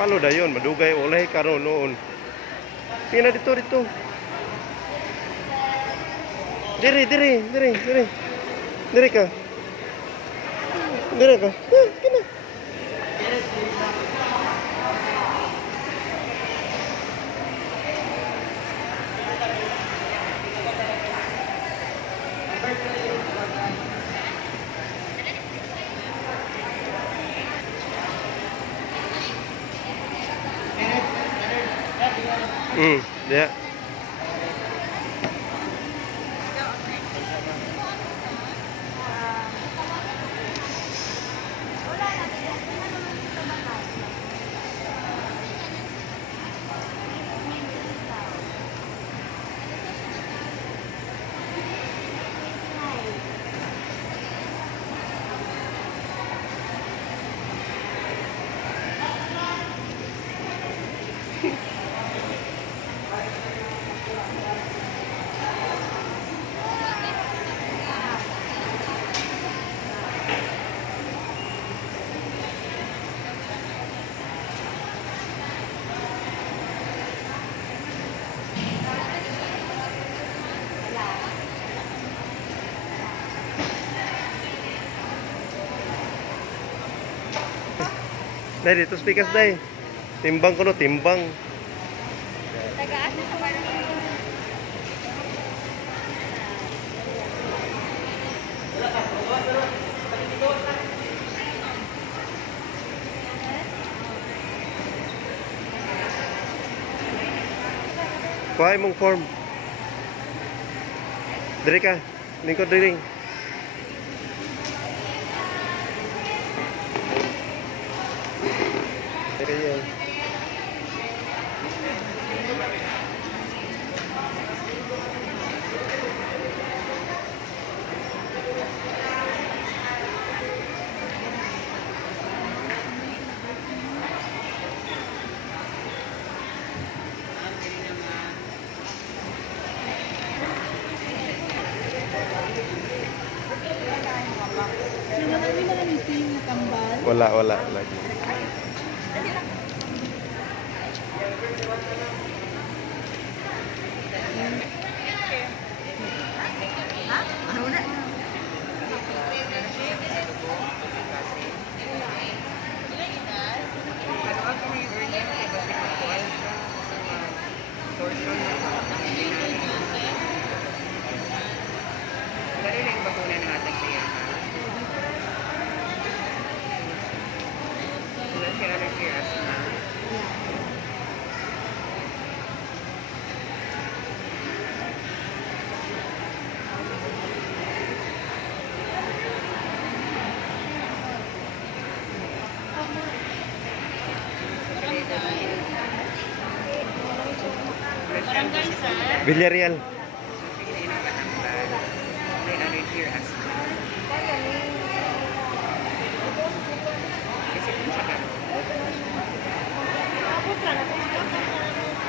Palo dayon, madugay ulay karon noon. Tingnan dito dito. Diri. Diri ka. Kina. Ya. Dai dito speakers dai. Timbang ko no, timbang. Taga-asa sa barangay. Kuha mong form. Diri ka. Lingkod diri. Diri yan. Wala lagi. Villarreal.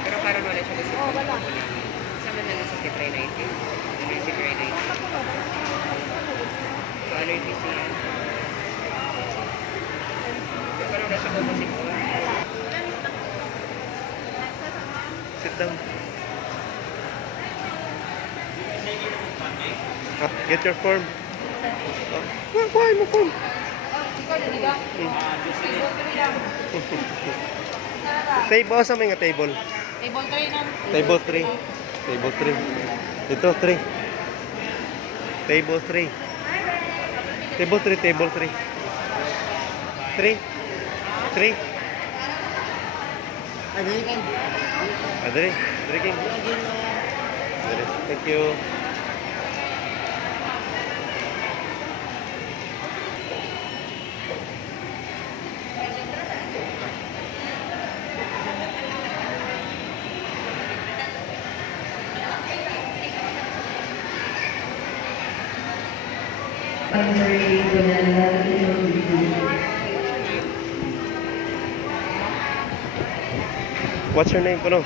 Pero parang wala siya kasi. Oh, wala. Sama na lang sa rhinitis. Allergic rhinitis. So, allergy siya. Pero wala siya kumusik ko. Sit down. Get your form. Kuha mo form. Table sa mga table. Table 3 na. Table 3. Table 3. Ito 3. Table 3. Table 3, table 3. 3. 3. Adri, drinking. Thank you. What's your name, Kuno?